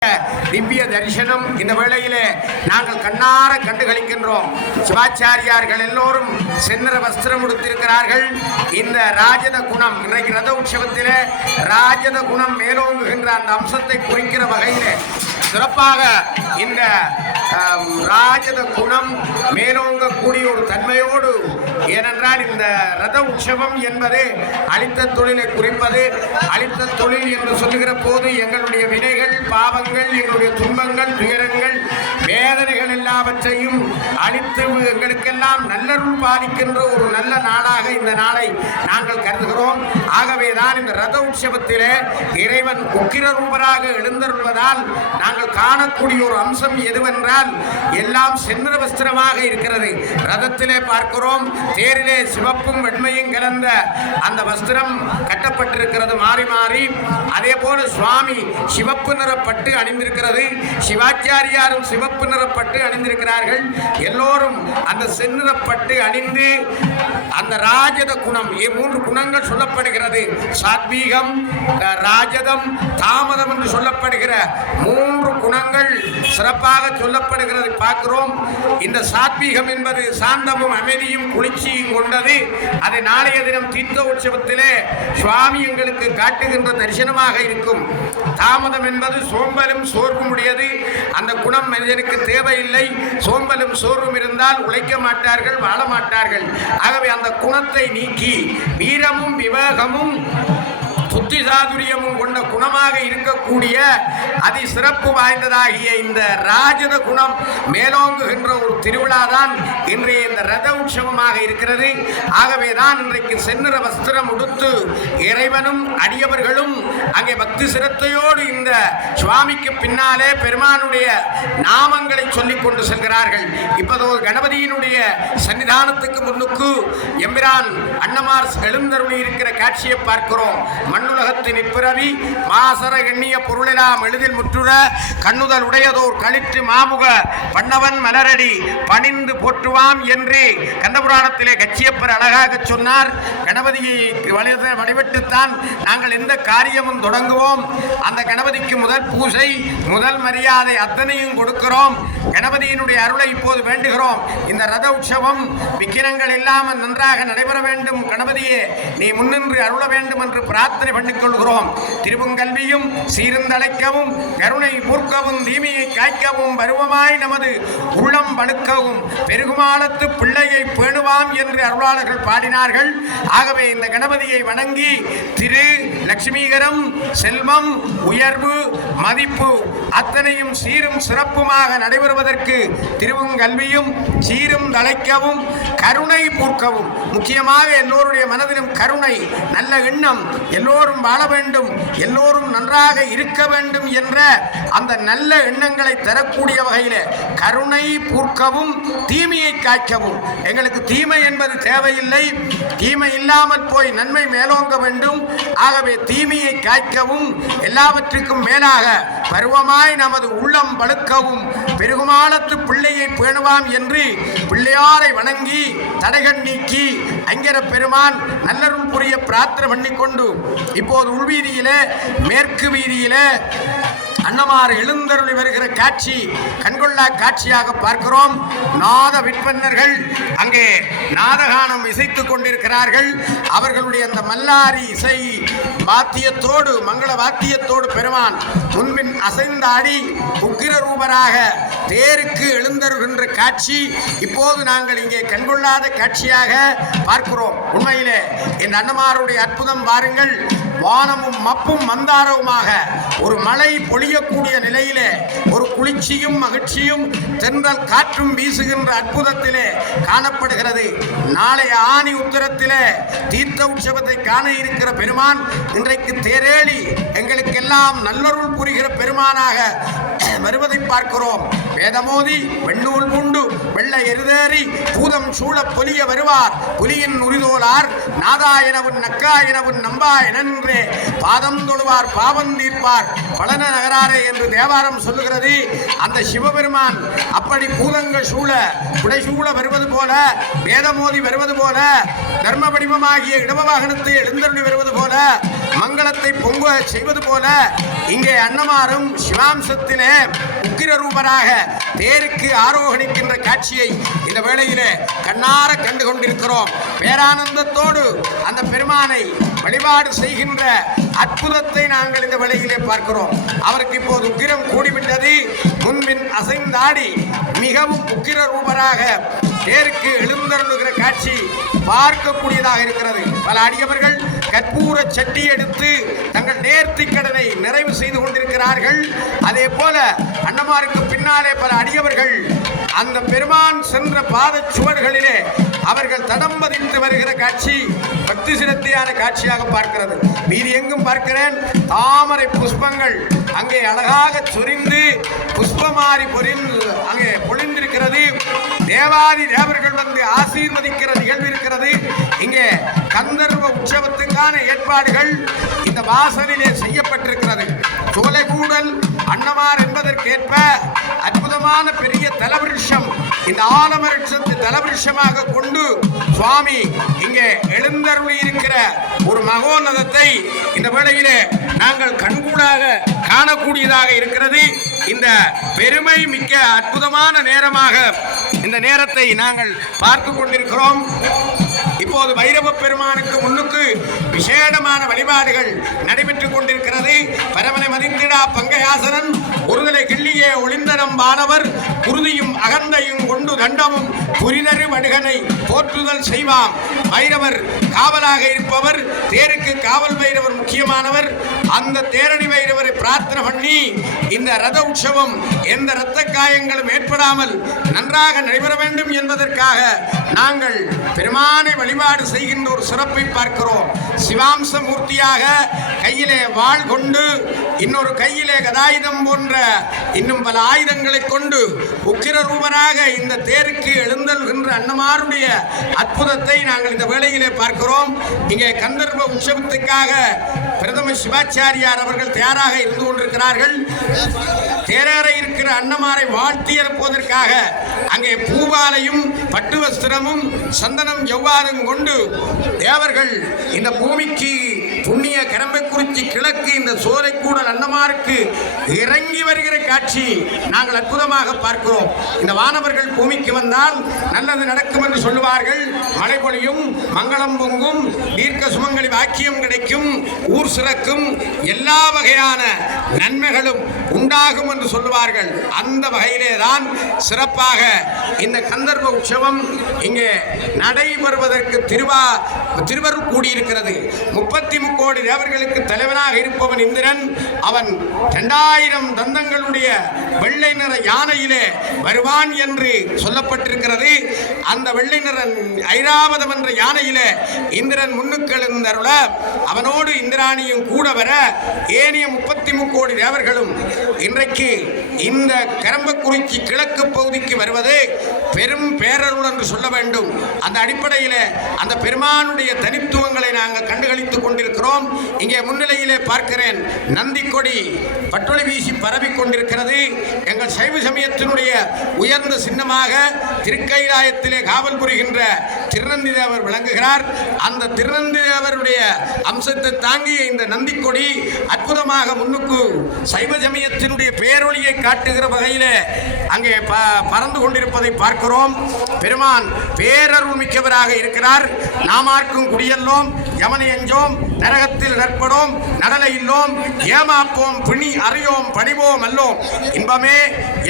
திவ்ய தரிசனம் இந்த வேளையிலே நாங்கள் கண்ணார கண்டு கழிக்கின்றோம். சிவாச்சாரியார்கள் எல்லோரும் செந்நிற வஸ்திரம் உடுத்திருக்கிறார்கள். இந்த ராஜத குணம் இன்றைக்கு ரத உற்சவத்திலே ராஜத குணம் மேலோங்குகின்ற அந்த அம்சத்தை குறிக்கிற வகையிலே சிறப்பாக இந்த ராஜத குணம் மேலோங்கக்கூடிய ஒரு தன்மையோடு, ஏனென்றால் இந்த ரத உற்சவம் என்பது அளித்த தொழிலை குறிப்பது. அளித்த தொழில் என்று சொல்லுகிற போது எங்களுடைய வினைகள், பாவங்கள், எங்களுடைய துன்பங்கள், துயரங்கள், வேதனைகள் எல்லாவற்றையும் அளித்து எங்களுக்கெல்லாம் நல்லருள் பாலிக்கின்ற ஒரு நல்ல நாளாக இந்த நாளை நாங்கள் கருதுகிறோம். ஆகவேதான் இந்த ரத உற்சவத்திலே இறைவன் உக்கிர ரூபராக எழுந்தருள்வதால் நாங்கள் காணக்கூடிய ஒரு அம்சம் எதுவென்றால் எல்லாம் செந்நிற வஸ்திரமாக இருக்கிறது. ரதத்திலே பார்க்கிறோம், தேரிலே சிவப்பும் வெண்மையும் கலந்த அந்த வஸ்திரம் கட்டப்பட்டிருக்கிறது மாறி மாறி. அதே போல சுவாமி சிவப்பு நிறப்பட்டு அணிந்திருக்கிறது. சிவாச்சாரியாரும் சிவப்பு நிறப்பட்டு அணிந்திருக்கிறார்கள். எல்லோரும் அந்த செந்நிறப்பட்டு அணிந்து அந்த ராஜத குணம், மூன்று குணங்கள் சொல்லப்படுகிறது. சாத்வீகம், ராஜதம், தாமதம் என்று சொல்லப்படுகிற மூன்று குணங்கள் சிறப்பாக சொல்லப்படுகிறது பார்க்கிறோம். இந்த சாத்வீகம் என்பது சாந்தமும் அமைதியும் குளிர்ச்சியும் கொண்டது. அதை நாளைய தினம் தீர்த்த உற்சவத்திலே சுவாமி எங்களுக்கு காட்டுகின்ற தரிசனமாக இருக்கும். தாமதம் என்பது சோம்பலும் சோர்வும் உடையது. அந்த குணம் மனிதனுக்கு தேவையில்லை. சோம்பலும் சோர்வும் இருந்தால் உழைக்க மாட்டார்கள், வாழ மாட்டார்கள். ஆகவே அந்த குணத்தை நீக்கி வீரமும் விவேகமும் புத்தி சாதுரியமும் கொண்ட குணமாக இருக்கக்கூடிய அதி சிறப்பு வாய்ந்ததாகிய இந்த ராஜத குணம் மேலோங்குகின்ற ஒரு திருவிழாதான் இன்றைய இந்த ரத உற்சவமாக இருக்கிறது. ஆகவேதான் இன்றைக்கு செந்நிற வஸ்திரம் உடுத்து இறைவனும் அடியவர்களும் அங்கே பக்தி சிரத்தையோடு இந்த சுவாமிக்கு பின்னாலே பெருமானுடைய நாமங்களை சொல்லிக் கொண்டு செல்கிறார்கள். இப்போது கணபதியினுடைய சன்னிதானத்துக்கு முன்னுக்கு எம்பிரான் அன்னமார் எழுந்தருளி இருக்கிற காட்சியை பார்க்கிறோம். மண்ணுலகத்தின் இப்பிறவி மாசர எண்ணிய பொருளெல்லாம் எளிதில் முற்றுற கண்ணுதல் உடையதோர் களிற்று மாமுக பண்ணவன் மலரடி பணிந்து போற்றுவாம் என்று கந்தபுராணத்திலே கச்சியப்பர் அழகாக சொன்னார். கணபதியை வழிபட்டுத்தான் நாங்கள் எந்த காரியமும் தொடங்குவோம். அந்த கணபதிக்கு முதல் பூசை, முதல் மரியாதை அத்தனையும் கொடுக்கிறோம். கணபதியினுடைய அருளை இப்போது வேண்டுகிறோம். இந்த ரத உற்சவம் விக்கிரங்கள் இல்லாமல் நன்றாக நடைபெற வேண்டும். கணபதியே, நீ முன்னின்று அருள வேண்டும் என்று பிரார்த்தனை பண்ணிக் கொள்கிறோம். திருவுங்கல்வியும் சீர்ந்தழைக்கவும் கருணை பூர்க்கவும் தீமையை காய்க்கவும் பருவமாய் நமது உள்ளம் பழுக்கவும் பெருகுமாலத்து பிள்ளையை பேணுவாம் என்று அருளாளர்கள் பாடினார்கள். ஆகவே இந்த கணபதியை வணங்கி திரு லட்சுமிகரம், செல்வம், உயர்வு, மதிப்பு அத்தனையும் சீரும் சிறப்புமாக நடைபெறுவதற்கு திருவுங்கல்வியும் சீரும் தழைக்கவும் கருணை பூர்க்கவும், முக்கியமாக எல்லோருடைய மனதிலும் கருணை, நல்ல எண்ணம், எல்லோரும் வாழ வேண்டும், எல்லோரும் நன்றாக இருக்க வேண்டும் என்ற அந்த நல்ல எண்ணங்களை தரக்கூடிய வகையில் கருணை பூர்க்கவும் தீமையை காய்க்கவும். எங்களுக்கு தீமை என்பது தேவையில்லை. தீமை இல்லாமல் போய் நன்மை மேலோங்க வேண்டும். ஆகவே தீமையை காய்க்கவும் எல்லாவற்றுக்கும் மேலாக பருவமாய் நமது உள்ளம் பழுக்கவும் பெருகுமாலத்து பிள்ளையை பேணுவாம் என்று பிள்ளையாரை வணங்கி தடைகள் நீக்கி அங்கிற பெருமான் நல்லருள் புரிய பிரார்த்தனை பண்ணிக்கொண்டு இப்போது உள்வீதியிலே மேற்கு வீதியிலே அன்னமார் எழுந்தருளி வருகிற காட்சி கண்கொள்ளா காட்சியாக பார்க்கிறோம். நாத விற்பன்னர்கள் அங்கே நாதகானம் இசைத்துக் கொண்டிருக்கிறார்கள். அவர்களுடைய அந்த மல்லாரி இசை வாத்தியத்தோடு, மங்கள வாத்தியத்தோடு பெருமான் முன்பின் அசைந்தாடி உக்கிர ரூபராக தேருக்கு எழுந்தருகின்ற காட்சி இப்போது நாங்கள் இங்கே கண்கொள்ளாத காட்சியாக பார்க்கிறோம். உண்மையிலே இந்த அன்னமாருடைய அற்புதம் பாருங்கள். வானமும் மப்பும் மந்தாரவுமாக ஒரு மழை பொழியக்கூடிய நிலையிலே ஒரு குளிர்ச்சியும் மகிழ்ச்சியும் தென்றல் காற்றும் வீசுகின்ற அற்புதத்திலே காணப்படுகிறது. நாளைய ஆனி உத்தரத்திலே தீர்த்த உற்சவத்தை காண இருக்கிற பெருமான் இன்றைக்கு தேரேறி எங்களுக்கெல்லாம் நல்லருள் புரிகிற பெருமானாக வருவதை பார்க்கிறோம். வேதமோதி வெண்ணூல் உண்டு வெள்ள எருதேறி பூதம் சூழ பொலிய வருவார் புலியின் உரிதோலார் நாதாயனவன் நக்காயனவன் நம்பாயனன்றே பாதம் தொழுவார் பாவம் தீர்ப்பார் பழன நகராரே என்று தேவாரம் சொல்லுகிறது. அந்த சிவபெருமான் அப்படி பூதங்கள் சூழ புடைசூழ வருவது போல, வேதமோதி வருவது போல, தர்ம வடிவமாகிய இடம வாகனத்தை எழுந்தருளி வருவது போல மங்களத்தை பொங்க செய்வது போல இங்கே அன்னமாரும் சிவாம்சத்திலே உக்கிர ரூபராக தேருக்கு ஆரோகணிக்கின்ற காட்சியை இந்த வேளையிலே கண்ணார கண்டு கொண்டிருக்கிறோம். பேரானந்தத்தோடு அந்த பெருமானை வழிபாடு செய்கின்ற அற்புதத்தை நாங்கள் இந்த வேளையிலே பார்க்கிறோம். அவருக்கு இப்போது உக்கிரம் கூடிவிட்டது. முன்பின் அசைந்தாடி மிகவும் உக்கிர ரூபராக தேருக்கு எழுந்தருளுகிற காட்சி பார்க்கக்கூடியதாக இருக்கிறது. பல அடியவர்கள் கற்பூர சட்டி எடுத்து தங்கள் நேர்த்திக் கடனை நிறைவு செய்து கொண்டிருக்கிறார்கள். அதே போல அன்னமாருக்கு பின்னாலே பல அடியவர்கள் அந்த பெருமான் சென்ற பாத சுவடுகளிலே அவர்கள் தடம் பதித்து வருகிற காட்சி பக்தி சிரத்தையான காட்சியாக பார்க்கிறது. மீதி எங்கும் பார்க்கிறேன் தாமரை புஷ்பங்கள் அங்கே அழகாக சொரிந்து புஷ்பமாரி அங்கே பொழிந்திருக்கிறது. தேவாதி தேவர்கள் வந்து ஆசீர்வதிக்கிற நிகழ்வு இருக்கிறது. இங்கே கந்தர்வ உற்சவத்துக்கான ஏற்பாடுகள் இந்த வாசலிலே செய்யப்பட்டிருக்கிறது. சோலைகூடல் அன்னமார் என்பதற்கேற்ப அற்புதமான பெரிய தலவிருஷம், இந்த ஆலமருஷத்தை தலவிருஷமாக கொண்டு சுவாமி இங்கே எழுந்தருளி இருக்கிற ஒரு மகோன்னதத்தை இந்த வேளையிலே நாங்கள் கண்கூடாக காணக்கூடியதாக இருக்கிறது. இந்த பெருமை மிக்க அற்புதமான நேரமாக இந்த நேரத்தை நாங்கள் பார்த்து கொண்டிருக்கிறோம். இப்போது வைரவ பெருமானுக்கு முன்னுக்கு விசேடமான வழிபாடுகள் நடைபெற்றுக் கொண்டிருக்கிறது. பரமனை மதித்திடா பங்கையாசனன் ஒருதலை கிள்ளியே ஒளிந்தனம் வானவர் குருதியும் அகந்தையும் கொண்டு தண்டமும் புரிதரு வடுகனை போற்றுதல் செய்வாம். வைரவர் காவலாக இருப்பவர், தேருக்கு காவல் வைரவர் முக்கியமானவர். அந்த தேரணி வைரவரை பிரார்த்தனை பண்ணி இந்த ரத உற்சவம் எந்த இரத்த காயங்களும் ஏற்படாமல் நன்றாக நடைபெற வேண்டும் என்பதற்காக நாங்கள் பெருமானை வழிபாடு செய்கின்ற ஒரு சிறப்பை பார்க்கிறோம். சிவாம்ச மூர்த்தியாக கையிலே வாள் கொண்டு இன்னொரு கையிலே கதாயுதம் போன்ற இன்னும் பல ஆயுதங்களை கொண்டு உக்கிர ரூபராக இந்த தேருக்கு எழுந்தல்கின்ற அன்னமாருடைய அற்புதத்தை நாங்கள் இந்த வேளையிலே பார்க்கிறோம். இங்கே கந்தர்வ உற்சவத்துக்காக பிரதம சிவாச்சாரியார் அவர்கள் தயாராக இருந்து கொண்டிருக்கிறார்கள். தேரேற இருக்கிற அன்னமாரை வாழ்த்தி அனுப்புவதற்காக அங்கே பூவாலையும் பட்டு வஸ்திரமும் சந்தனம் எவ்வாறும் கொண்டு தேவர்கள் இந்த பூமிக்கு புண்ணிய கரம்பைக்குறிச்சி கிழக்கு இந்த சோலைக்கூடல் அன்னமாருக்கு இறங்கி வருகிற காட்சி நாங்கள் அற்புதமாக பார்க்கிறோம். இந்த வானவர்கள் பூமிக்கு வந்தால் நல்லது நடக்கும் என்று சொல்லுவார்கள். மழை பொழியும், மங்களம் பொங்கும், தீர்க்க சுமங்கலி வாக்கியம் கிடைக்கும், ஊர் சிறக்கும், எல்லா வகையான நன்மைகளும் உண்டாகும் என்று சொல்லுவார்கள். அந்த வகையிலே தான் சிறப்பாக இந்த கந்தர்வ உற்சவம் இங்கே நடைபெறுவதற்கு திருவருள் கூடியிருக்கிறது. 33 கோடி தேவர்களுக்கு தலைவனாக இருப்பவன் இந்திரன். அவன் 2000 தந்தங்களுடைய வெள்ளை நிற யானையிலே வருவான் என்று சொல்லப்பட்டிருக்கிறது. அந்த வெள்ளை நிற ஐராவதம் என்ற யானையிலே இந்திரன் முன்னுக்கு எழுந்தருள அவனோடு இந்திராணியும் கூட வர ஏனைய 33 கோடி தேவர்களும் இன்றைக்கு இந்த கரம்பக்குறிச்சி கிழக்கு பகுதிக்கு வருவது பெரும் பேரருள் என்று சொல்ல வேண்டும். அந்த அடிப்படையில் அந்த பெருமானுடைய தனித்துவங்களை நாங்கள் கண்டுகளித்துக் கொண்டிருக்கிறோம். இங்கே முன்னிலையிலே பார்க்கிறேன் நந்தி கொடி பட்டொளி வீசி பரவி கொண்டிருக்கிறது. எங்கள் சைவ சமயத்தினுடைய உயர்ந்த சின்னமாக திருக்கைலாயத்திலே காவல் புரிகின்ற திருநந்தி தேவர் விளங்குகிறார். அந்த திருநந்தி தேவருடைய அம்சத்தை தாங்கிய இந்த நந்தி கொடி அற்புதமாக முன்னுக்கு சைவ சமயத்தினுடைய பேரொழியை காட்டுகிற வகையிலே அங்கே பறந்து கொண்டிருப்பதை பார்க்கிறோம். பெருமான் பேரருள் மிக்கவராக இருக்கிறார். நாமார்க்கும் குடியல்லோம், யமனை அஞ்சோம், நரகத்தில் நற்படோம், நடலை இல்லோம், ஏமாப்போம், பிணி அறியோம், பணிவோம் அல்லோம், இன்பமே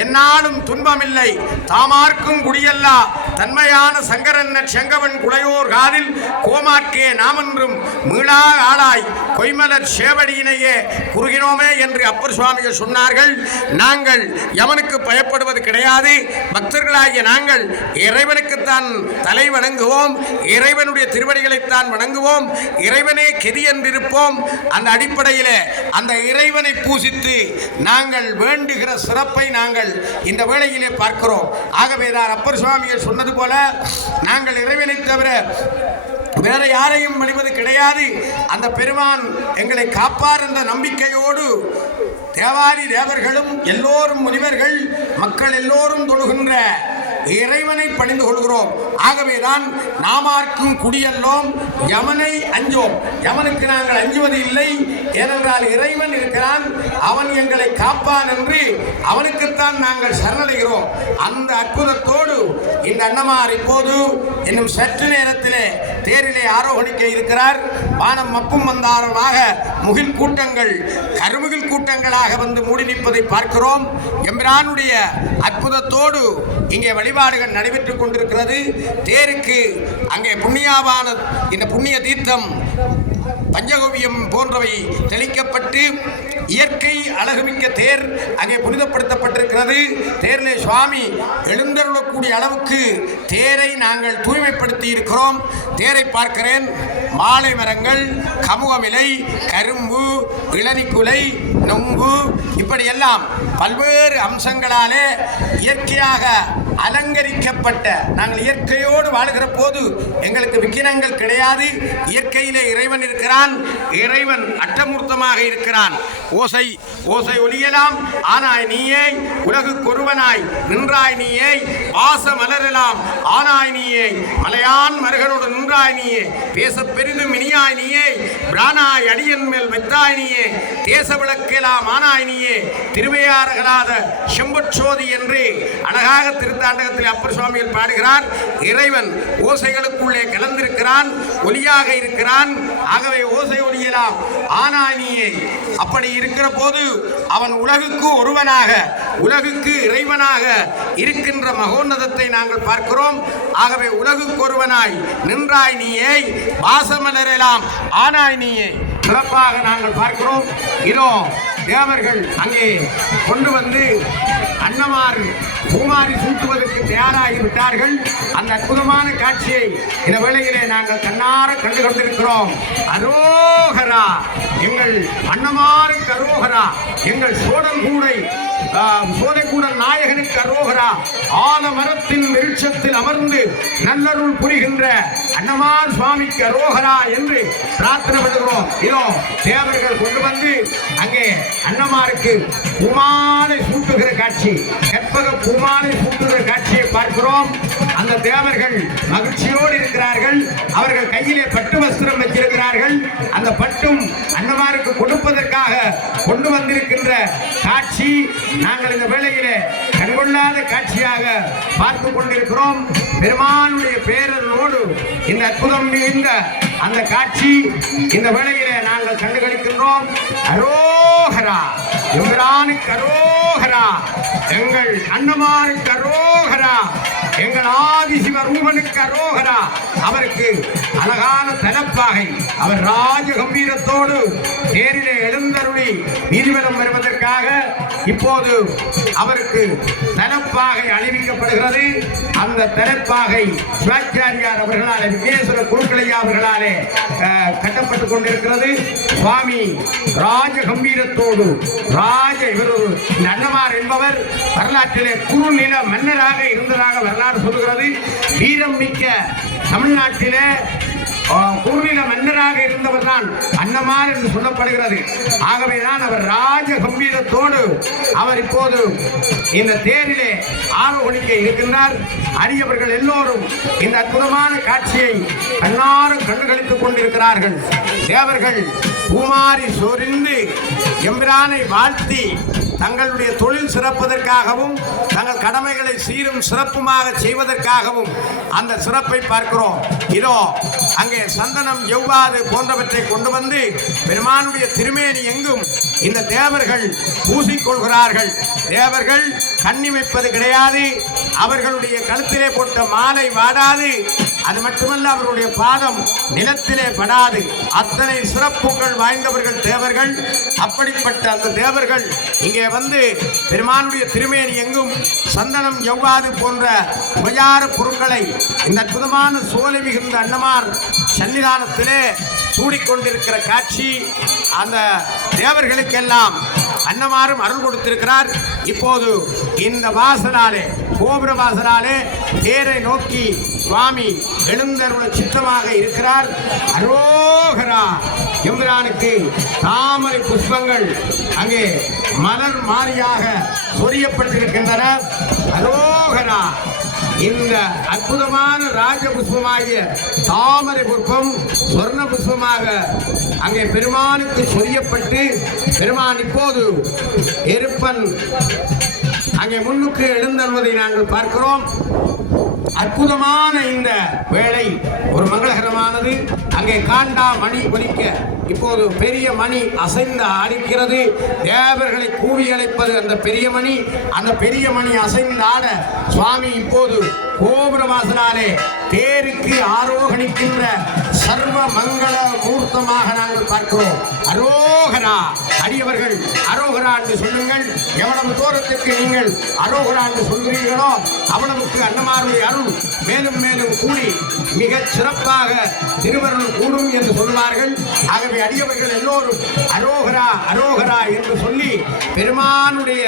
என்னாலும் துன்பமில்லை, தாமார்க்கும் குடியல்லா தன்மையான சங்கரன் செங்கவன் குடையோர் காதில் கோமார்க்கே நாமன்றும் மீளா ஆளாய் கொய்மலர் சேவடியினையே குறுகினோமே என்று அப்பர் சுவாமிகள் சொன்னார்கள். நாங்கள் யமனுக்கு பயப்படுவது கிடையாது. பக்தர்களாகிய நாங்கள் இறைவனுக்குத்தான் தலை வணங்குவோம், இறைவனுடைய திருவடிகளைத்தான் வணங்குவோம், இறைவனே கெதி என்றிருப்போம். அந்த அடிப்படையில் அந்த இறைவனை பூசித்து நாங்கள் வேண்டுகிற சிறப்பை நாங்கள் இந்த வேளையிலே பார்க்கிறோம். ஆகவேதான் அப்பர் சுவாமிகள் சொன்னது போல நாங்கள் இறைவனை தவிர வேற யாரையும் மணிவது கிடையாது. அந்த பெருமான் எங்களை காப்பார் என்ற நம்பிக்கையோடு தேவாரி தேவர்களும் எல்லோரும் முனிவர்கள் மக்கள் எல்லோரும் தொழுகின்ற இறைவனை பணிந்து கொள்கிறோம். ஆகவேதான் நாமார்க்கும் குடியல்லோம் யமனை அஞ்சோம். யமனுக்கு நாங்கள் அஞ்சுவது இல்லை. ஏனென்றால் இறைவன் இருக்கிறான், அவன் எங்களை காப்பான் என்று அவனுக்குத்தான் நாங்கள் சரணடைகிறோம். அந்த அற்புதத்தோடு இந்த அண்ணமார் இப்போது இன்னும் சற்று நேரத்திலே தேரிலே ஆரோகணிக்க இருக்கிறார். வானம் மப்பும் மந்தாரமாக முகில் கூட்டங்கள் கருமுகில் கூட்டங்களாக வந்து மூடி நிற்பதை பார்க்கிறோம். எம்பிரானுடைய அற்புதத்தோடு இங்கே வழிபாடுகள் நடைபெற்றுக் கொண்டிருக்கிறது. தேருக்கு அங்கே புண்ணியாவான இந்த புண்ணிய தீர்த்தம் பஞ்சகோவியம் போன்றவை தெளிக்கப்பட்டு இயற்கை அழகுமிக்க தேர் அங்கே புனிதப்படுத்தப்பட்டிருக்கிறது. தேரிலே சுவாமி எழுந்தருளக்கூடிய அளவுக்கு தேரை நாங்கள் தூய்மைப்படுத்தி இருக்கிறோம். தேரை பார்க்கிறேன். மாலை மரங்கள், கமுகமிலை, கரும்பு, இளநிக்குலை, நொங்கு இப்படியெல்லாம் பல்வேறு அம்சங்களாலே இயற்கையாக அலங்கரிக்கப்பட்ட, நாங்கள் இயற்கையோடு வாழ்கிற போது எங்களுக்கு விக்கினங்கள் கிடையாது. இயற்கையிலே இறைவன் இருக்கிறான். இறைவன் அட்டமூர்த்தமாக இருக்கிறான். ஓசை ஓசை ஒலியலாம் ஆனாய் நீயே, உலகு கொருவனாய் நின்றாய் நீயே, வாச மலரெல்லாம் ஆனாய் நீயே, மலையான் மருகனோடு நின்றாய் நீயே, பேச பெரிதும் இனியாய் நீயே, பிரானாய் அடியன் மேல் வைத்தாய் நீயே, தேச விளக்கெல்லாம் ஆனாய் நீயே, திருவையாறுகளாத செம்பொற்சோதி என்று அழகாக திருத்தாண்டகத்தில் அப்பர் சுவாமிகள் பாடுகிறார். இறைவன் ஓசைகளுக்குள்ளே கலந்திருக்கிறான், ஒலியாக இருக்கிறான். ஆகவே ஓசை ஒலியலாம் ஆனாய் நீயே. அப்படி இருக்கிற போது அவன் உலகுக்கு ஒருவனாக, உலகுக்கு இறைவனாக இருக்கின்ற மகோன்னதத்தை நாங்கள் பார்க்கிறோம். ஆகவே உலகுக்கு ஒருவனாய் நின்றாய் நீயே, வாசமலரெல்லாம் ஆனாய் நீயே சிறப்பாக நாங்கள் பார்க்கிறோம். இதோ தேவர்கள் அங்கே கொண்டு வந்து அன்னமாறு பூமாரி சூட்டுவதற்கு தயாராகிவிட்டார்கள். அந்த அற்புதமான காட்சியை இந்த வேளையிலே நாங்கள் கண்ணார கண்டு கொண்டிருக்கிறோம். அரோகரா, எங்கள் அன்னமாருக்கு அரோகரா, எங்கள் சோலைக்கூடல் நாயகனுக்கு அரோகரா, ஆல மரத்தின் விருட்சத்தில் அமர்ந்து நல்லருள் புரிகின்ற அன்னமார் சுவாமிக்கு அரோகரா என்று பிரார்த்தனை பண்ணுகிறோம். இதோ தேவர்கள் கொண்டு வந்து அங்கே அன்னமாருக்கு பூமாலை சூட்டுகிற காட்சி, கற்பக பூமாலை சூட்டுகிற காட்சியை பார்க்கிறோம். அந்த தேவர்கள் மகிழ்ச்சியோடு இருக்கிறார்கள். அவர்கள் கையிலே பட்டு வஸ்திரம் வச்சிருக்கிறார்கள். அந்த பட்டும் அன்னமாருக்கு கொடுப்பதற்காக கொண்டு வந்திருக்கின்ற காட்சி நாங்கள் இந்த வேளையிலே கண்கொள்ளாத காட்சியாக பார்த்து கொண்டிருக்கிறோம். பெருமானுடைய பேரரோடு இந்த அற்புதம் மிகுந்த அந்த காட்சி இந்த வேளையிலே நாங்கள் கண்டுகளிக்கின்றோம். அரோகரா, எம்பிரானுக்கு அரோகரா, எங்கள் அன்னமாருக்கு அரோகரா, எங்கள் ஆதிசிவ ரூபனுக்கு அரோகரா. அவருக்கு அழகான தலப்பாகை, அவர் ராஜ கம்பீரத்தோடு தேரிலே எழுந்தருளி நீதிபலம் வருவதற்காக இப்போது அவருக்கு தலப்பாகை அணிவிக்கப்படுகிறது. அந்த தலப்பாகை சிவாச்சாரியார் அவர்களாலே, விக்னேஸ்வர குருக்களையா அவர்களாலே கட்டப்பட்டுக் கொண்டிருக்கிறது. சுவாமி ராஜ கம்பீரத்தோடு இவர் அன்னமார் என்பவர் வரலாற்றிலே குறுநில மன்னராக இருந்ததாக வரலாறு சொல்கிறது. வீரம் மிக்க தமிழ்நாட்டிலே குறுநில மன்னராக இருந்தவர் தான் அன்னமார் என்று சொல்லப்படுகிறது. ஆகவேதான் அவர் ராஜ கம்பீரத்தோடு அவர் இப்போது இந்த தேரிலே ஆரோகணிக்க இருக்கின்றார். அரியவர்கள் எல்லோரும் இந்த அற்புதமான காட்சியை கண்ணாரும் கண்டுகளித்துக் கொண்டிருக்கிறார்கள். தேவர்கள் பூமாரி சொரிந்து எம்பிரானை வாழ்த்தி தங்களுடைய தொழில் சிறப்பதற்காகவும் தங்கள் கடமைகளை சீரும் சிறப்புமாக செய்வதற்காகவும் அந்த சிறப்பை பார்க்கிறோம். இதோ அங்கே சந்தனம் எவ்வாறு போன்றவற்றை கொண்டு வந்து பெருமானுடைய திருமேனி எங்கும் இந்த தேவர்கள் பூசிக்கொள்கிறார்கள். தேவர்கள் கண்ணிமைப்பது கிடையாது. அவர்களுடைய கழுத்திலே போட்ட மாலை வாடாது. அது மட்டுமல்ல, அவர்களுடைய பாதம் நிலத்திலே படாது. அத்தனை சிறப்புகள் வாய்ந்தவர்கள் தேவர்கள். அப்படிப்பட்ட அந்த தேவர்கள் இங்கே வந்து பெருமானுடைய திருமேனி எங்கும் சந்தனம் எவ்வாறு போன்ற உபச்சார பொருட்களை இந்த அற்புதமான சோலை மிகுந்த அன்னமார் சன்னிதானத்திலே சூடிக்கொண்டிருக்கிற காட்சி அந்த தேவர்களுக்கெல்லாம் அன்னமாரும் அருள் கொடுத்திருக்கிறார். இப்போது இந்த வாசலாலே, கோபுர வாசலாலே தேரை நோக்கி சுவாமி எழுந்தருள சித்தமாக இருக்கிறார். அரோகரா, எம்பிரானுக்கு தாமரை புஷ்பங்கள் அங்கே மலர் மாறியாக சொரியப்பட்டிருக்கின்றன. அரோகரா. அரோகரா. இந்த அற்புதமான ராஜ புஷ்பமாகிய தாமரை புஷ்பம் சொர்ண புஷ்பமாக அங்கே பெருமானுக்கு சொரியப்பட்டு பெருமான் இப்போது எருப்பன் அங்கே முன்னுக்கு எழுந்தருவதை நாங்கள் பார்க்கிறோம். அற்புதமான இந்த வேளை ஒரு மங்களகரமானது. அங்கே காண்டா மணி ஒலிக்க இப்போது பெரிய மணி அசைந்து அடிக்கிறது. தேவர்களை கூவி அழைப்பது அந்த பெரிய மணி. அந்த பெரிய மணி அசைந்து ஆட சுவாமி இப்போது கோபுர வாசலாலே தேருக்கு ஆரோகணிக்கின்ற சர்வ மங்கள மூர்த்தமாக நாங்கள் பார்க்கிறோம். அரோகரா. அடியவர்கள் அரோகரா என்று சொல்லுங்கள். எவ்வளவு தூரத்துக்கு நீங்கள் அரோகரா என்று சொல்கிறீர்களோ அவ்வளவுக்கு அன்னமாருடைய அருள் மேலும் மேலும் கூடி மிகச் சிறப்பாக திருவருள் கூடும் என்று சொல்வார்கள். ஆகவே அடியவர்கள் எல்லோரும் அரோகரா அரோகரா என்று சொல்லி பெருமானுடைய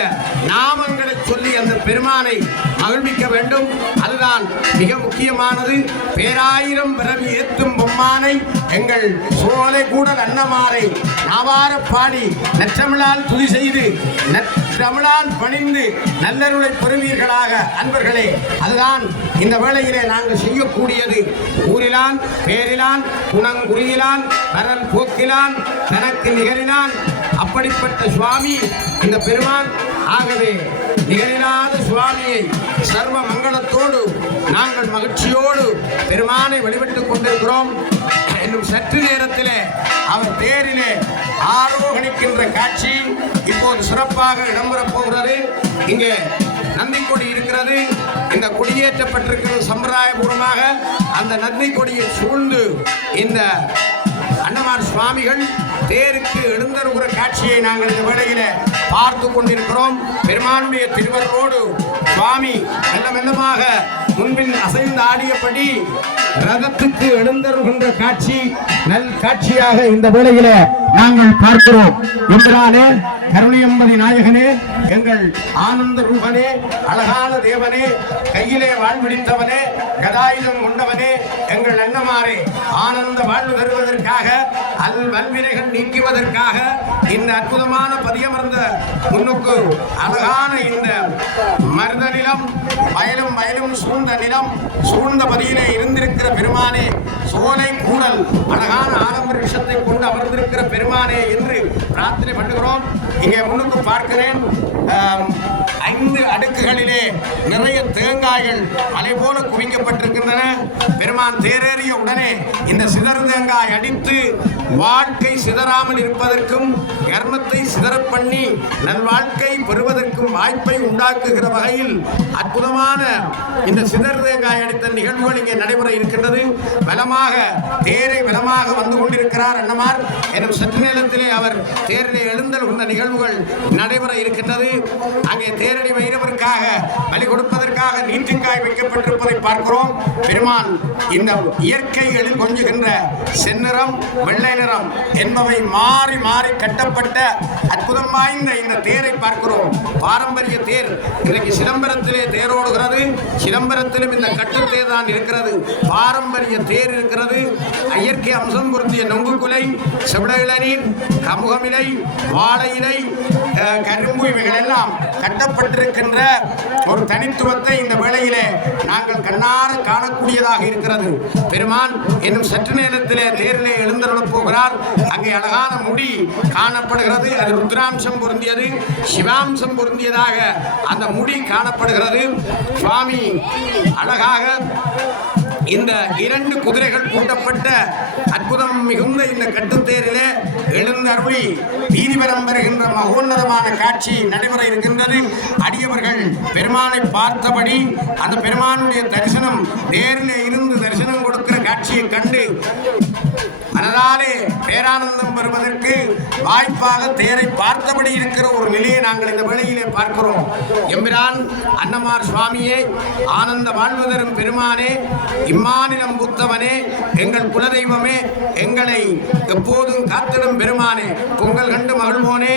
நாமங்களை சொல்லி அந்த பெருமானை மகிழ்விக்க வேண்டும். அதுதான் மிக முக்கியமானது. பேராயிரம் பிறவி ஏத்தும் பொம்மானை எங்கள் சோலை கூட அன்னமாரை நாவார பாடி நற்றமிழால் துதி செய்து நற்றமிழால் பணிந்து நல்லருளை பெறுவீர்களாக அன்பர்களே. அதுதான் இந்த வேளையிலே நாங்கள் செய்யக்கூடியது. ஊரிலான் பேரிலான் குணங்குறியிலான் வரல் போக்கிலான் தனக்கு நிகரினான் அப்படிப்பட்ட சுவாமி இந்த பெருமான். ஆகவே நிகரில்லாத சுவாமியை சர்வ மங்களத்தோடு நாங்கள் மகிழ்ச்சியோடு பெருமானை வழிபட்டுக் கொண்டிருக்கிறோம். இன்னும் சற்று நேரத்திலே அவர் தேரிலே ஆரோகணிக்கின்ற காட்சி இப்போது சிறப்பாக இடம்பெறப் போகிறது. இங்கே நந்தி கொடி இருக்கிறது. இந்த கொடியேற்றப்பட்டிருக்கிறது சம்பிரதாயபூர்வமாக. அந்த நந்தி கொடியை சூழ்ந்து இந்த அன்னமார் சுவாமிகள் தேருக்கு எழுந்தருகிற காட்சியை நாங்கள் இந்த வேளையிலே பார்த்து கொண்டிருக்கிறோம். பெருமானுடைய திருவருளோடு சுவாமி மெல்ல மெல்லமாக முன்பின் அசைந்து ஆடியபடி ரதத்துக்கு எழுந்தருகின்ற காட்சி நல் காட்சியாக இந்த வேளையிலே நாங்கள் பார்க்கிறோம். இந்திரானே, கருணையம்பதி நாயகனே, எங்கள் ஆனந்த ரூபனே, அழகான தேவனே, கையிலே வாழ்விடித்தவனே, கதாயுதம் கொண்டவனே, எங்கள் அன்னமாரே, ஆனந்த வாழ்வு தருவதற்காக வல்வினைகள் நீக்குவதற்காக இந்த அற்புதமான பதியமர்ந்த முன்னுக்கு அழகான இந்த மருத நிலம் வயலும் வயலும் சூழ்ந்த நிலம் சூழ்ந்த பதியிலே இருந்திருக்கிற பெருமானே, சோலை கூடல் அழகான ஆரம்ப விஷத்தை கொண்டு அமர்ந்திருக்கிற பெருமானே என்று பிரார்த்தனை பண்ணுகிறோம். இங்கே முன்னுக்கு பார்க்கிறேன் 5 அடுக்குகளிலே நிறைய தேங்காய்கள் மலை போல குவிக்கப்பட்டிருக்கின்றன. பெருமான் தேரேறிய உடனே இந்த சிதறு தேங்காய் அடித்து வாழ்க்கை சிதறாமல் இருப்பதற்கும் கர்மத்தை சிதறப் பண்ணி நல்வாழ்க்கை பெறுவதற்கும் வாய்ப்பை உண்டாக்குகிற வகையில் அற்புதமான இந்த சிதறு தேங்காய் அடித்த நிகழ்வுகள் இங்கே நடைபெற இருக்கின்றது. பலமாக தேரை பலமாக வந்து கொண்டிருக்கிறார் அன்னமார். எனும் சற்று நேரத்திலே அவர் தேரிலே எழுந்தல் கொண்ட நிகழ்வுகள் நடைபெற இருக்கின்றது. அங்கே தேரடி வைரவருக்காக பலி கொடுப்பதற்காக நீற்றுக்காய் வைக்கப்பட்டிருப்பதை பார்க்கிறோம். பெருமான் இந்த இயற்கைகளில் கொஞ்சுகின்ற செந்நிறம் வெள்ளை நிறம் என்பவை மாறி மாறி கட்டப்பட்ட அற்புதம் வாய்ந்த இந்த தேரை பார்க்கிறோம். பாரம்பரிய தேர் இன்றைக்கு சிதம்பரத்திலே தேரோடுகிறது. சிதம்பரத்திலும் இந்த கட்டுத்தேர் தான் இருக்கிறது. பாரம்பரிய தேர் இருக்கிறது. இயற்கை அம்சம் பொருந்திய நொங்கு குலை, செவிட இளநீர், கமுகமிலை, வாழை இலை, கரும்பு இவைகள் எல்லாம் கட்டப்பட்டிருக்கின்ற ஒரு தனித்துவத்தை இந்த வேளையிலே நாங்கள் கண்ணார காணக்கூடியதாக இருக்கிறது. பெருமான் இன்னும் சற்று நேரத்திலே தேரிலே எழுந்தருளப் போகிறார். அங்கே அழகான முடி காணப்படுகிறது. அது ருத்ராம்சம் பொருந்தியது, சிவாம்சம் பொருந்தியதாக அந்த முடி காணப்படுகிறது. சுவாமி அழகாக இந்த 2 குதிரைகள் பூட்டப்பட்ட அற்புதம் மிகுந்த இந்த கட்டுத்தேரிலே எழுந்தருளி நீதிபரம் பெறுகின்ற மகோன்னதமான காட்சி நடைபெற இருக்கின்றது. அடியவர்கள் பெருமானை பார்த்தபடி அந்த பெருமானுடைய தரிசனம் தேரிலே இருந்து தரிசனம் கொடுக்கிற காட்சியை கண்டு மனதாலே பேரானந்தம் பெறுவதற்கு வாய்ப்பாக தேரை பார்த்தபடி இருக்கிற ஒரு நிலையை நாங்கள் இந்த வேளையிலே பார்க்கிறோம். எம்பிரான் அன்னமார் சுவாமியே, ஆனந்த வாழ்வு தரும் பெருமானே, இம்மாநிலம் புத்தவனே, எங்கள் குலதெய்வமே, எங்களை எப்போதும் காத்திடும் பெருமானே, பொங்கல் கண்டு மகிழ்வோனே,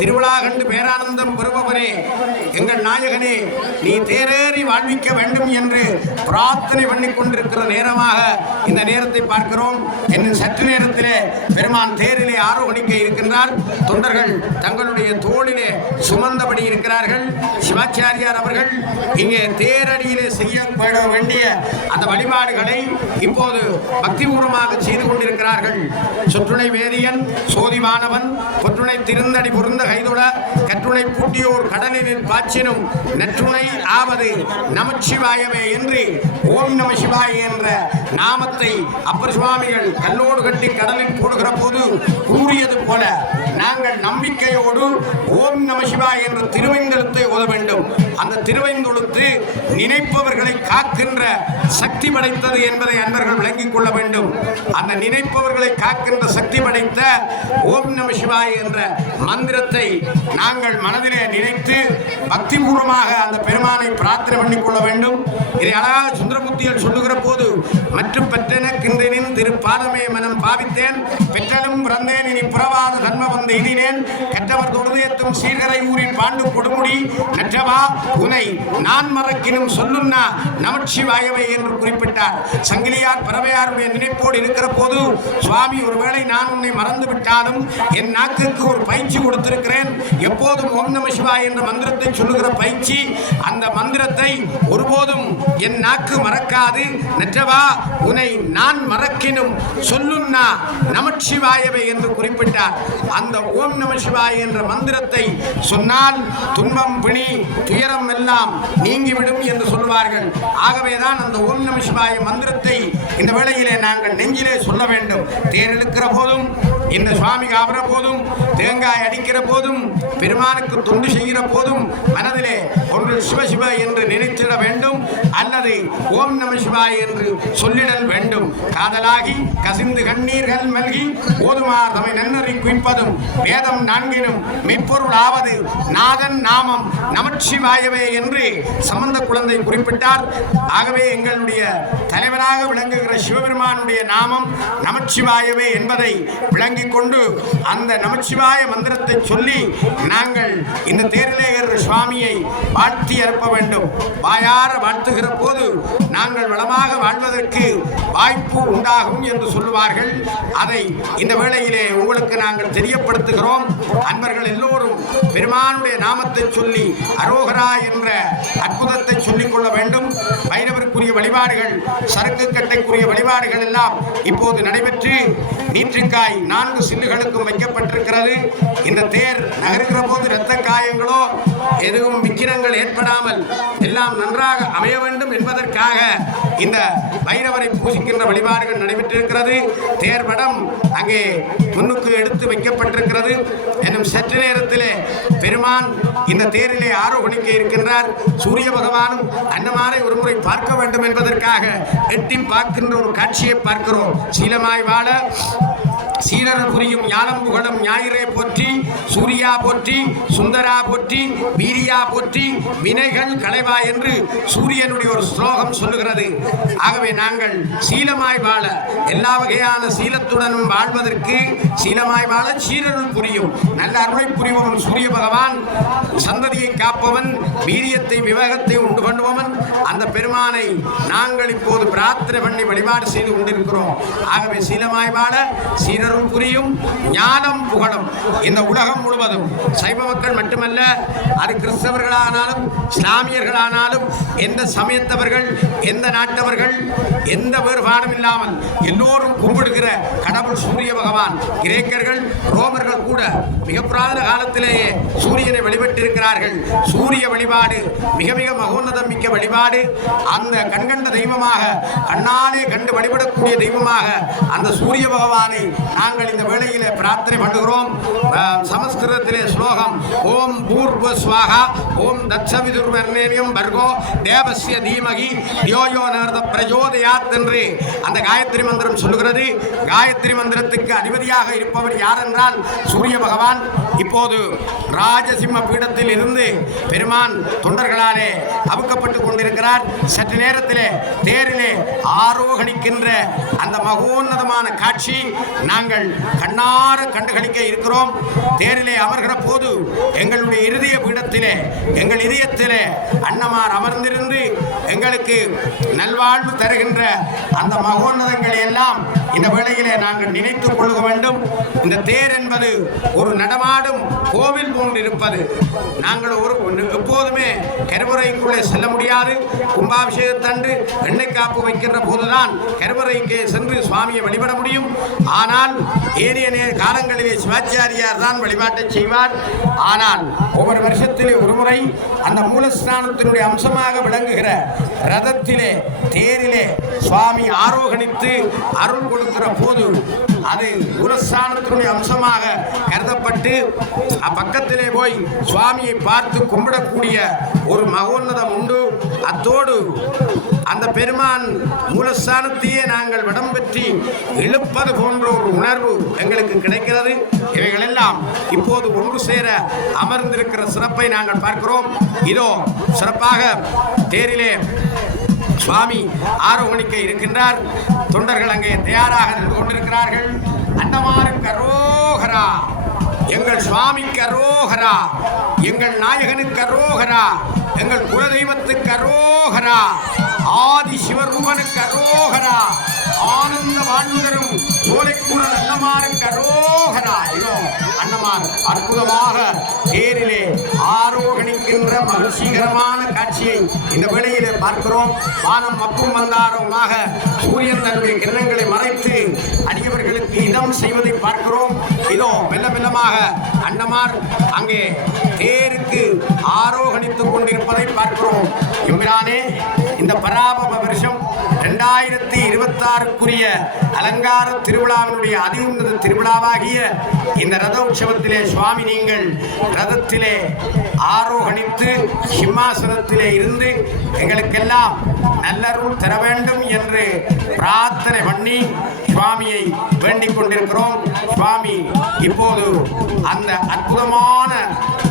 திருவிழா கண்டு பேரானந்தம் பெறுபவனே, எங்கள் நாயகனே, நீ தேரேறி வாழ்விக்க வேண்டும் என்று பிரார்த்தனை பண்ணிக் கொண்டிருக்கிற நேரமாக இந்த நேரத்தை பார்க்கிறோம். இன்னும் சற்று நேரத்திலே பெருமான் தேரிலே ஆரோகணிக்க இருக்கின்றார். தொண்டர்கள் தங்களுடைய தோளிலே சுமந்தபடி இருக்கிறார்கள். சிவாச்சாரியார் அவர்கள் இங்கே தேரடியிலே செய்யப்பட வேண்டிய அந்த வழிபாடுகளை இப்போது பக்திபூர்வமாக செய்து கொண்டிருக்கிறார்கள். சொற்றுணை வேதியன் சோதிவானவன் பொற்றுணை திருந்தடி பொருந்த கைதொட கற்றுணை பூட்டியோர் கடலில் பாய்ச்சினும் நற்றுணை ஆவது நமச்சிவாயவே என்று ஓம் நம சிவாய என்ற நாமத்தை அப்பர் சுவாமிகள் கல்லோடு கட்டி கடலில் போடுகிற போது கூறியது போல நாங்கள் நம்பிக்கையோடு ஓம் நம சிவாய என்ற திருவைந்தெழுத்தை ஓத வேண்டும். அந்த திருவைந்தெழுத்து நினைப்பவர்களை காக்கின்ற சக்தி படைத்தது என்பதை அன்பர்கள் விளங்கிக் கொள்ள வேண்டும். அந்த நினைப்பவர்களை காக்கின்ற சக்தி படைத்த ஓம் நம சிவாய என்ற மந்திரத்தை நாங்கள் மனதிலே நினைத்து பக்திபூர்வமாக அந்த பெருமானை பிரார்த்தனை பண்ணிக் கொள்ள வேண்டும். இதை அழகாக சுந்தரமூர்த்திகள் சொல்லுகிற போது மற்றும் பெற்றெனக்கின்றேன் திருப்பாதமே மனம் பாவித்தேன் பெற்றலும் பிறந்தேன் இனி புறவாத தன்ம வந்து எண்ணினேன் கற்றவர் தொழுதேத்தும் சீர்கரை ஊரின் பாண்டு கொடுமுடி நற்றவா உனை நான் மறக்கினும் சொல்லுன்னா நமச்சிவாயவை என்று குறிப்பிட்டார். சங்கிலியார் பறவையாருடைய நினைப்போடு இருக்கிற போது சுவாமி ஒருவேளை நான் உன்னை மறந்து விட்டாலும் என் நாக்குக்கு ஒரு பயிற்சி கொடுத்திருக்கிறேன். எப்போதும் ஓம் நம சிவாய என்ற மந்திரத்தை சொல்லுகிற பயிற்சி, அந்த மந்திரத்தை ஒருபோதும் என் நாக்கு மறக்காது. நற்றவா உன்னை நான் மறக்கினும் சொல்லுன்னா நமச்சிவாயவை என்று குறிப்பிட்டார். அந்த ஓம் நம சிவாய என்ற மந்திரத்தை சொன்னால் துன்பம் பிணி துயரம் எல்லாம் நீங்கிவிடும் என்று சொல்வார்கள். ஆகவேதான் அந்த ஓம் நம சிவாய மந்திரத்தை இந்த வேளையிலே நாங்கள் நெஞ்சிலே சொல்ல வேண்டும். தேர் இழுக்கிற போதும் இந்த சுவாமி காவற போதும் தேங்காய் அடிக்கிற போதும் பெருமானுக்கு தொண்டு செய்கிற போதும் மனதிலே ஒன்று சிவசிவ என்று நினைத்திட வேண்டும் அல்லது ஓம் நம சிவாய் என்று சொல்லிடல் வேண்டும். காதலாகி கசிந்து கண்ணீர்கள் மல்கி ஓதுமார் தமை நன்னறி குவிப்பதும் வேதம் நான்கினும் மெய்ப்பொருள் ஆவது நாதன் நாமம் நமச்சிவாயவே என்று சம்பந்த குழந்தை குறிப்பிட்டார். ஆகவே எங்களுடைய தலைவராக விளங்குகிற சிவபெருமானுடைய நாமம் நமச்சிவாயவே என்பதை விளங்கிக் கொண்டு அந்த நமச்சிவாய மந்திரத்தை சொல்லி நாங்கள் இந்த தேரிலேயர் சுவாமியை வாழ்த்தி அனுப்ப வேண்டும். வாயார வாழ்த்துகிற போது நாங்கள் வளமாக வாழ்வதற்கு வாய்ப்பு உண்டாகும் என்று சொல்லுவார்கள். அதை இந்த வேளையிலே உங்களுக்கு நாங்கள் தெரியப்படுத்துகிறோம். அன்பர்கள் எல்லோரும் பெருமானுடைய நாமத்தை சொல்லி அரோகரா என்ற அற்புதத்தை சொல்லிக் கொள்ள வேண்டும். பைரவருக்குரிய வழிபாடுகள் சரக்கு கட்டைக்குரிய வழிபாடுகள் எல்லாம் இப்போது நடைபெற்று நீற்றுக்காய் 4 சில்லுகளுக்கும் வைக்கப்பட்டிருக்கிறது. இந்த தேர் நகருகிற போது இரத்த காயங்களோ எதுவும் விக்கிரங்கள் ஏற்படாமல் எல்லாம் நன்றாக அமைய வேண்டும் என்பதற்காக இந்த பைரவரை பூசிக்கின்ற வழிபாடுகள் நடைபெற்றிருக்கிறது. தேர்வடம் அங்கே முன்னுக்கு எடுத்து வைக்கப்பட்டிருக்கிறது. என்னும் சற்று நேரத்திலே பெருமான் இந்த தேரிலே ஆரோகணிக்க இருக்கின்றார். சூரிய பகவானும் அன்னமாரை ஒரு முறை பார்க்க வேண்டும் என்பதற்காக எட்டி பார்க்கின்ற ஒரு காட்சியை பார்க்கிறோம். சீலமாய் வாழ சீரர் புரியும் ஞானம் புகழும் ஞாயிறே போற்றி சூரியா போற்றி சுந்தரா போற்றி வீரியா போற்றி வினைகள் களைவா என்று சூரியனுடைய ஒரு ஸ்லோகம் சொல்லுகிறது. ஆகவே நாங்கள் சீலமாய் வாழ எல்லா வகையான சீலத்துடனும் வாழ்வதற்கு சீலமாய் வாழ சீரருள் புரியும் நல்ல அருளை புரிபவன் சூரிய பகவான், சந்ததியை காப்பவன், வீரியத்தை விவேகத்தை உண்டு பண்ணுபவன் அந்த பெருமானை நாங்கள் இப்போது பிரார்த்தனை பண்ணி வழிபாடு செய்து கொண்டிருக்கிறோம். ஆகவே சீலமாய் வாழ சீரர் புரியும் ஞானம் புகழும் இந்த உலகம் முழுவதும் சைவ மக்கள் மட்டுமல்ல, அது கிறிஸ்தவர்களானாலும் இஸ்லாமியர்களானாலும் எந்த சமயத்தவர்கள் எந்த நாட்டவர்கள் எந்த வேறுபாடும் இல்லாமல் எல்லோரும் கும்பிடுகிற கடவுள் சூரிய பகவான். கிரேக்கர்கள் ரோமர்கள் கூட மிக புராதன காலத்திலேயே சூரியனை வழிபட்டிருக்கிறார்கள். சூரிய வழிபாடு மிக மிக மகோன்னதம் மிக்க வழிபாடு. அந்த கண்கண்ட தெய்வமாக கண்ணாலே கண்டு வழிபடக்கூடிய தெய்வமாக அந்த சூரிய பகவானை நாங்கள் இந்த வேளையிலே பிரார்த்தனை பண்ணுகிறோம். சமஸ்கிருதத்திலே ஸ்லோகம் ஓம் பூர்வ ஸ்வாகா ஓம் தட்சவிதுர்வர்ணேயம் பர்கோ தேவஸ்ய தீமகி யோயோ நர்த பிரஜோதயாத் என்று அந்த காயத்ரி மந்திரம் சொல்லுகிறது. காயத்ரி மந்திரத்துக்கு அதிபதியாக இருப்பவர் யார் என்றால் சூரிய பகவான். இப்போது ராஜசிம்ம பீடத்தில் இருந்து பெருமான் தொண்டர்களாலே அவுக்கப்பட்டு கொண்டிருக்கிறார். சற்று நேரத்திலே தேரிலே ஆரோகணிக்கின்ற அந்த மகோன்னதமான காட்சி நாங்கள் கண்ணார கண்டுகளிக்க இருக்கிறோம். தேரிலே அமர்கிற போது எங்களுடைய இருதய பீடத்திலே எங்கள் இதயத்திலே அன்னமார் அமர்ந்திருந்து எங்களுக்கு நல்வாழ்வு தருகின்ற அந்த மகோன்னதங்களை எல்லாம் இந்த வேளையிலே நாங்கள் நினைத்துக் கொள்ள வேண்டும். இந்த தேர் என்பது ஒரு நடமாடும் கோவில் போன்று இருப்பது. நாங்கள் எப்போதுமே கருவறைக்குள்ளே செல்ல முடியாது. கும்பாபிஷேகத்தன்று எண்ணெய் காப்பு வைக்கின்ற போதுதான் கருவறைக்கு சென்று சுவாமியை வழிபட முடியும். ஆனால் ஏனைய காலங்களிலே சிவாச்சாரியார் தான் வழிபாட்டை செய்வார். ஆனால் ஒவ்வொரு வருஷத்திலே ஒரு முறை அந்த மூலஸ்தானத்தினுடைய அம்சமாக விளங்குகிற ரதத்திலே தேரிலே சுவாமி ஆரோகணித்து அருள் கொடுக்கிற போது அது மூலஸ்தானத்தினுடைய அம்சமாக கருதப்பட்டு அப்பக்கத்திலே போய் சுவாமியை பார்த்து கும்பிடக்கூடிய ஒரு மகோன்னதம் உண்டு. அத்தோடு அந்த பெருமான் மூலஸ்தானத்தையே நாங்கள் வடம் பெற்றி இழுப்பது போன்ற ஒரு உணர்வு எங்களுக்கு கிடைக்கிறது. இவைகளெல்லாம் இப்போது ஒன்று சேர அமர்ந்திருக்கிற சிறப்பை நாங்கள் பார்க்கிறோம். இதோ சிறப்பாக தேரிலே சுவாமி ஆரோகணிக்க இருக்கின்றார். தொண்டர்கள் அங்கே தயாராக நின்று கொண்டிருக்கிறார்கள். அன்னமாருக்கு அரோகரா, எங்கள் சுவாமிக்கு அரோகரா, எங்கள் நாயகனுக்கு அரோகரா, எங்கள் குலதெய்வத்துக்கு அரோகரா, ஆதி சிவரூபனுக்கு அரோகரா, ஆனந்த வாழ்வுதரும் சோலைக்குணர் அன்னமாருக்கு அரோகரா. இதோ அன்னமார் அற்புதமாக தேரிலே ஆரோகணிக்கின்ற மகிழ்ச்சிகரமான காட்சியை இந்த வேளையிலே பார்க்கிறோம். வானம் மப்பும் மந்தாரமாக சூரியன் தன்னுடைய கிரணங்களை மறைத்து அடியவர்களுக்கு இதம் செய்வதை பார்க்கிறோம். இதோ மெல்ல மெல்லமாக அன்னமார் அங்கே தேருக்கு ஆரோகணித்துக் கொண்டிருப்பதை பார்க்கிறோம். எம்பிரானே, இந்த பராபவ வருஷம் 2026க்குரிய அலங்கார திருவிழாவினுடைய அதிஉன்னத திருவிழாவாகிய இந்த ரத உற்சவத்திலே சுவாமி நீங்கள் ரதத்திலே ஆரோகணித்து சிம்மாசனத்திலே இருந்து எங்களுக்கெல்லாம் நல்லருள் தர வேண்டும் என்று பிரார்த்தனை பண்ணி சுவாமியை வேண்டிக் கொண்டிருக்கிறோம். சுவாமி இப்போது அந்த அற்புதமான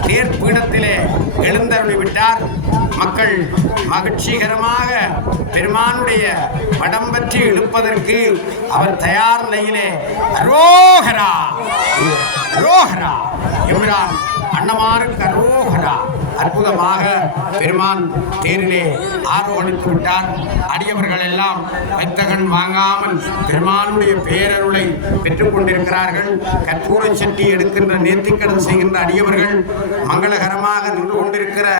தேர்ப்பீடத்திலே எழுந்தருளி விட்டார். மக்கள் மகிழ்ச்சிகரமாக பெருமானுடைய படம் பற்றி இழுப்பதற்கு அவர் தயார் நிலையிலே அரோகரா அரோகரா எம்பிரான் அன்னமாருக்கு அரோகரா அற்புதமாக பெருமான் தேரிலே ஆரோகணித்து விட்டார். அடியவர்கள் எல்லாம் வைத்தகன் வாங்காமல் பெருமானுடைய பேரருளை பெற்றுக் கொண்டிருக்கிறார்கள். கற்பூர சட்டி எடுக்கின்ற நேர்த்திக்கடன் செய்கின்ற அடியவர்கள் மங்களகரமாக நின்று கொண்டிருக்கிற